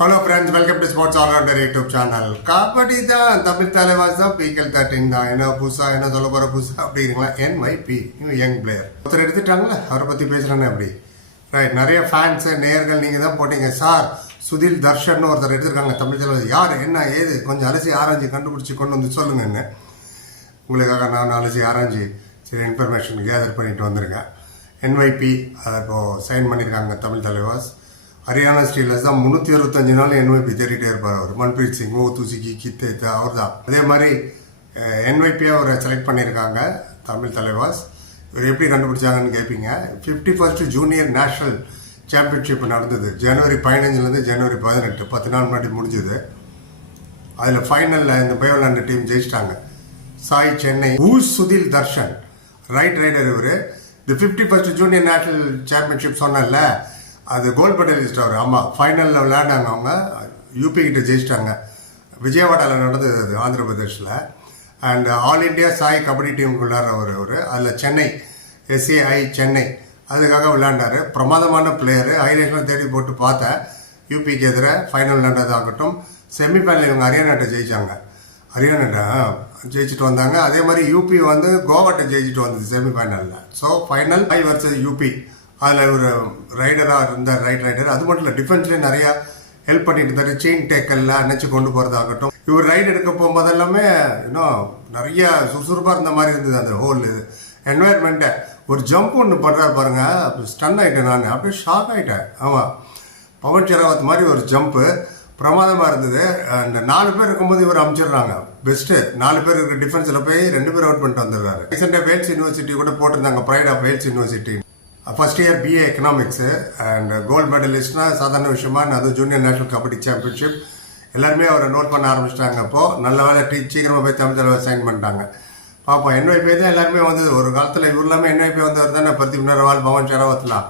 Hello friends welcome to sports allrounder YouTube channel kabaddi தான் தமிழ் தலைவாஸ் தான் பிகல் thirteen தான். என்ன புதுசா என்ன சொல்ல போற புதுசா அப்படிங்களா என் மை பி யங் பிளேயர் ஒருத்தர் எடுத்துட்டாங்களே அவரை பத்தி பேசுறேன்னு அப்படி. ரைட் நிறைய ஃபேன்ஸ் நேர்கள் நீங்க தான் போட்டீங்க. சார் சுதில் தர்ஷன் ஒருத்தர் எடுத்திருக்காங்க தமிழ் தலைவர் யார் என்ன ஏது? கொஞ்சம் அலசி ஆராய்ச்சி கண்டுபிடிச்சி கொண்டு வந்து சொல்லுங்கன்னு உங்களுக்காக நான் அலசி ஆராய்ச்சி சில இன்ஃபர்மேஷன் கேதர் பண்ணிட்டு வந்திருக்கேன். என்வைபி அதை இப்போது சைன் பண்ணியிருக்காங்க தமிழ் தலைவாஸ் ஹரியானா ஸ்டீலர்ஸ் தான் முந்நூற்றி இருபத்தஞ்சு நாள் என்ஒய்பி தேடிட்டே இருப்பார் அவர். மன்பிரீத் சிங் ஓ துசிக்கி கித்தேத் அவர் தான். அதே மாதிரி என்ஒய்பியை அவரை செலக்ட் பண்ணியிருக்காங்க தமிழ் தலைவாஸ். இவர் எப்படி கண்டுபிடிச்சாங்கன்னு கேட்பீங்க fifty first junior national championship நடந்தது. ஜனவரி பதினஞ்சுலேருந்து ஜனவரி பதினெட்டு பத்து நாள் முன்னாடி முடிஞ்சது. அதில் ஃபைனலில் இந்த பயோலாண்டு டீம் ஜெயிச்சிட்டாங்க. சாய் சென்னை ஊஸ் சுதில் தர்ஷன் ரைட் ரைடர் இவர். இந்த fifty first junior national championship சொன்னேன்ல அது கோல்ட் மெடலிஸ்ட் அவர். ஆமாம் ஃபைனலில் விளையாண்டாங்க அவங்க. யூபி கிட்ட ஜெயிச்சிட்டாங்க. விஜயவாடாவில் நடந்தது அது Andhra பிரதேஷில். And all India SAI kabaddi டீமுக்கு விளையாடுறவர் அவர் அதில் சென்னை எஸ்ஏஐ சென்னை அதுக்காக விளையாண்டார். பிரமாதமான பிளேயரு ஹைலைட்லாம் தேடி போட்டு பார்த்தேன். யூபிக்கு எதிராக ஃபைனல் நடந்ததாகட்டும் செமிஃபைனல் இவங்க ஹரியானாட்டை ஜெயிச்சாங்க. ஹரியானாட்டை ஜெயிச்சுட்டு வந்தாங்க. அதே மாதிரி யூபி வந்து கோவாட்டை ஜெயிச்சுட்டு வந்தது செமிஃபைனலில் so final five versus UP அதில் இவர் ரைடராக இருந்தார் ரைட் ரைடர் அது மட்டும் இல்லை டிஃபென்ஸ்லேயே நிறையா ஹெல்ப் பண்ணிட்டு இருந்தார். செயின் டேக்கல்லாம் அணைச்சி கொண்டு போகிறதாகட்டும் இவர் ரைடு எடுக்க போகும்போது எல்லாமே இன்னும் நிறைய சுறுசுறுப்பாக இருந்த மாதிரி இருந்தது அந்த ஹோல் என்வாயர்மெண்ட்டை ஒரு ஜம்ப் ஒன்று பண்ணுறாரு பாருங்க. ஸ்டன் ஆகிட்டேன் நான். அப்படியே ஷாக் ஆகிட்டேன் ஆமாம் பவன் ஷெராவத் மாதிரி ஒரு ஜம்ப்பு பிரமாதமாக இருந்தது. அந்த நாலு பேர் இருக்கும்போது இவர் அமைச்சிடுறாங்க. பெஸ்ட்டு நாலு பேர் இருக்க டிஃபென்ஸில் போய் ரெண்டு பேர் அவுட் பண்ணிட்டு வந்துடுறாரு. ரீசெண்டாக வேல்ஸ் யூனிவர்சிட்டி கூட போட்டிருந்தாங்க. Pride of Vels university first year BA economics and gold மெடலிஸ்ட்னா சாதாரண விஷயமா அது ஜூனியர் நேஷனல் கபடி சாம்பியன்ஷிப் எல்லாருமே அவரை நோட் பண்ண ஆரம்பிச்சிட்டாங்க அப்போது நல்ல வேலை டீ சீக்கிரமாக போய் தமிழ் தலைவர் சைன் பண்ணிட்டாங்க. பார்ப்போம் என்ஒய்பி தான் எல்லாருமே வந்தது ஒரு காலத்தில் இவர் இல்லாமல் என்ஒய்பி வந்தவர் தானே பிரதீப் நரவால் பவன் ஷெராவத்லாம்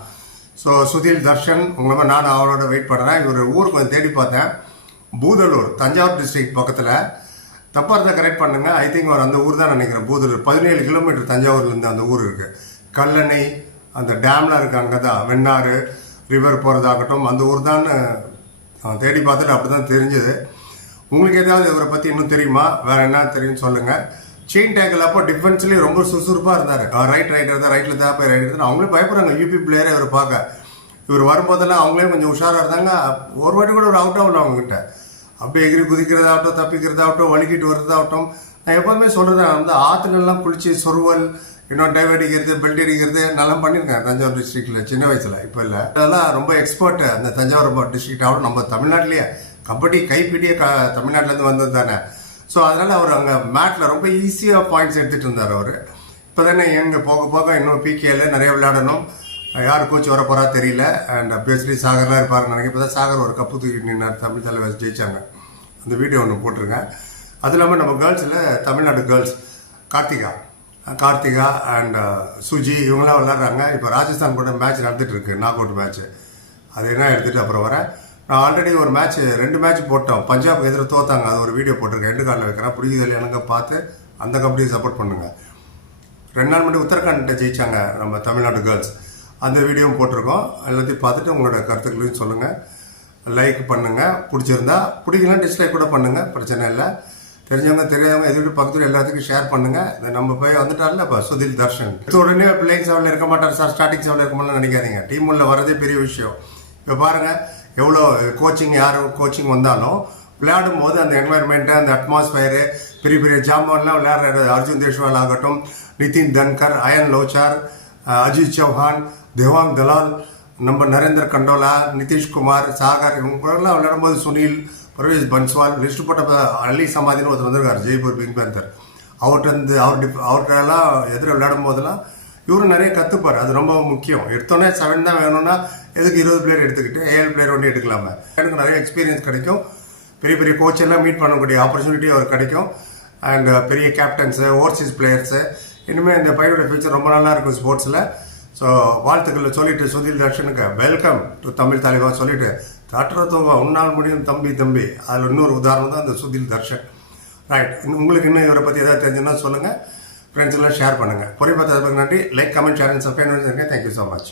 ஸோ சுதில் தர்ஷன் உங்களை நான் அவரோட வெயிட் பண்ணுறேன் இவர் ஊர் கொஞ்சம் தேடி பார்த்தேன். பூதலூர் தஞ்சாவூர் டிஸ்ட்ரிக்ட் பக்கத்தில். தப்பாக இருந்தால் கரெக்ட் பண்ணுங்க. ஐ திங்க் அவர் அந்த ஊர் தான் நினைக்கிறேன் பூதலூர். பதினேழு கிலோமீட்டர் தஞ்சாவூர்லேருந்து அந்த ஊர் இருக்குது கல்லணை அந்த டேமில் இருக்க அங்கே தான் வெண்ணாறு ரிவர் போகிறதாகட்டும் அந்த ஊர் தான் தேடி பார்த்துட்டு அப்படி தான் தெரிஞ்சது. உங்களுக்கு ஏதாவது இவரை பற்றி இன்னும் தெரியுமா? வேறு என்ன தெரியும்னு சொல்லுங்கள் செயின் டேக்கில் அப்போ டிஃபென்ஸ்லேயே ரொம்ப சுறுசுறுப்பாக இருந்தார். ரைட் ரைட் இருந்தால் ரைட்டில் தான் போய் ரைட் தான். அவங்களே பயப்படுறாங்க. யூபி பிளேயரை இவர் பார்க்க. இவர் வரும்போதெல்லாம் அவங்களே கொஞ்சம் உஷாராக இருந்தாங்க. ஒரு வாட்டி கூட ஒரு அவுட் ஆகணும் அவங்ககிட்ட. அப்படியே எகிரி குதிக்கிறதாகட்டும் தப்பிக்கிறதாகட்டும் வலிக்கிட்டு வர்றதாகட்டும். நான் எப்போதுமே சொல்கிறேன் வந்து ஆற்றுலலாம் குளிச்சு சொருவல் இன்னும் டைவ் அடிக்கிறது பெல்ட் அடிக்கிறது நல்லா பண்ணியிருக்கேன் தஞ்சாவூர் டிஸ்ட்ரிக்டில் சின்ன வயசில். இப்போ இல்லை. அதெல்லாம் ரொம்ப எக்ஸ்பர்ட்டு அந்த தஞ்சாவூர் டிஸ்ட்ரிக்ட் ஆகணும் நம்ம தமிழ்நாட்டிலேயே கபடி கைப்பிடியே க தமிழ்நாட்டிலேருந்து வந்தது தானே. ஸோ அதனால் அவர் அங்கே மேட்டில் ரொம்ப ஈஸியாக பாயிண்ட்ஸ் எடுத்துகிட்டு இருந்தார் அவர். இப்போ தானே எங்கே போக போக இன்னும் பிகேல நிறைய விளையாடணும். யார் கோச் வர போகிறா தெரியல. அண்ட் அப்வியஸ்லி சாகர்லாம் இருப்பாருன்னு நினைக்க இப்போ தான் சாகர் ஒரு கப்பு தூக்கி நின்னார். தமிழ் தலைவர் ஜெயிச்சாங்க. அந்த வீடியோ ஒன்று போட்டிருங்க அது இல்லாமல் நம்ம கேர்ள்ஸில் Tamil Nadu girls Karthika. Karthika and uh, Suji இவங்களாம் விளாட்றாங்க இப்போ ராஜஸ்தான் கூட மேட்ச் நடந்துட்டு இருக்கு நாக் அவுட் மேட்ச்சு அது என்ன எடுத்துகிட்டு அப்புறம் வரேன். நான் ஆல்ரெடி ஒரு மேட்ச் ரெண்டு மேட்ச் போட்டோம். பஞ்சாப் எதிர தோத்தாங்க. அது ஒரு வீடியோ போட்டிருக்கேன். ரெண்டு காலில் வைக்கிறேன். பிடிக்குது இல்லையானுங்க பார்த்து அந்த கம்பெனியை சப்போர்ட் பண்ணுங்க. ரெண்டு நாள் மட்டும் உத்தரகாண்ட ஜெயிச்சாங்க நம்ம தமிழ்நாடு கேர்ள்ஸ் அந்த வீடியோவும் போட்டிருக்கோம். எல்லாத்தையும் பார்த்துட்டு உங்களோட கருத்துக்களையும் சொல்லுங்கள் லைக் பண்ணுங்கள் பிடிச்சிருந்தா பிடிக்கலாம் டிஸ்லைக் கூட பண்ணுங்கள் பிரச்சனை இல்லை. தெரிஞ்சவங்க தெரியாதவங்க எதிர்ப்பு பக்கத்தில் எல்லாத்துக்கும் ஷேர் பண்ணுங்க. இந்த நம்ம போய் வந்துட்டார்ல இப்போ சுதில் தர்ஷன். இது உடனே பிளேயிங் செவனில் இருக்க மாட்டார் சார் ஸ்டார்டிங் செவனில் இருக்க மாட்டேன்னு நினைக்காதீங்க. டீம் உள்ள வரதே பெரிய விஷயம். இப்போ பாருங்கள் எவ்வளோ கோச்சிங் யார் கோச்சிங் வந்தாலும் விளையாடும் போது அந்த என்வாயர்மெண்ட்டு அந்த அட்மாஸ்பியரு பெரிய பெரிய ஜாமான்லாம் விளையாடுற அர்ஜுன் தேஷ்வால் ஆகட்டும் நிதின் தன்கர் அயன் லோச்சார் அஜித் சௌஹான் தேவாங் தலால் நம்ம நரேந்தர் கண்டோலா நிதிஷ்குமார் சாகர் இவங்கெல்லாம் விளையாடும்போது சுனில் பர்வேஸ் பன்ஸ்வால் லிஸ்ட் போட்ட அலி சமாதின்னு ஒருத்தர் வந்திருக்கார் ஜெய்ப்பூர் பிங்க் பேந்தர் அவர்கிட்ட இருந்து அவர் டிப் அவர்கிட்டலாம் எதிர விளையாடும் போதெல்லாம் இவரும் நிறைய கற்றுப்பார் அது ரொம்ப முக்கியம். எடுத்தோன்னே செவன் தான் வேணும்னா எதுக்கு இருபது பிளேயர் எடுத்துக்கிட்டு ஏழு பிளேயர் ஒன்று எடுக்கலாமே? எனக்கு நிறைய எக்ஸ்பீரியன்ஸ் கிடைக்கும். பெரிய பெரிய கோச் எல்லாம் மீட் பண்ணக்கூடிய ஆப்பர்ச்சுனிட்டி அவர் கிடைக்கும். அண்ட் பெரிய கேப்டன்ஸு ஓவர்சீஸ் பிளேயர்ஸு இனிமேல் இந்த பையனோட ஃபியூச்சர் ரொம்ப நல்லா இருக்கும் ஸ்போர்ட்ஸில் ஸோ வாழ்த்துக்களை சொல்லிட்டு சுதில் தர்ஷனுக்கு வெல்கம் டு தமிழ் தலைவா சொல்லிட்டு தட்டுறதவங்க உன்னால் முடியும் தம்பி தம்பி. அதில் இன்னொரு உதாரணம் தான் அந்த சுதில் தர்ஷன். ரைட் உங்களுக்கு இன்னும் இவரை பற்றி எதாவது தெரிஞ்சுன்னா சொல்லுங்கள் ஃப்ரெண்ட்ஸ் எல்லாம் ஷேர் பண்ணுங்கள் பொறுப்பாக நன்றி. Like comment share and subscribe thank you so much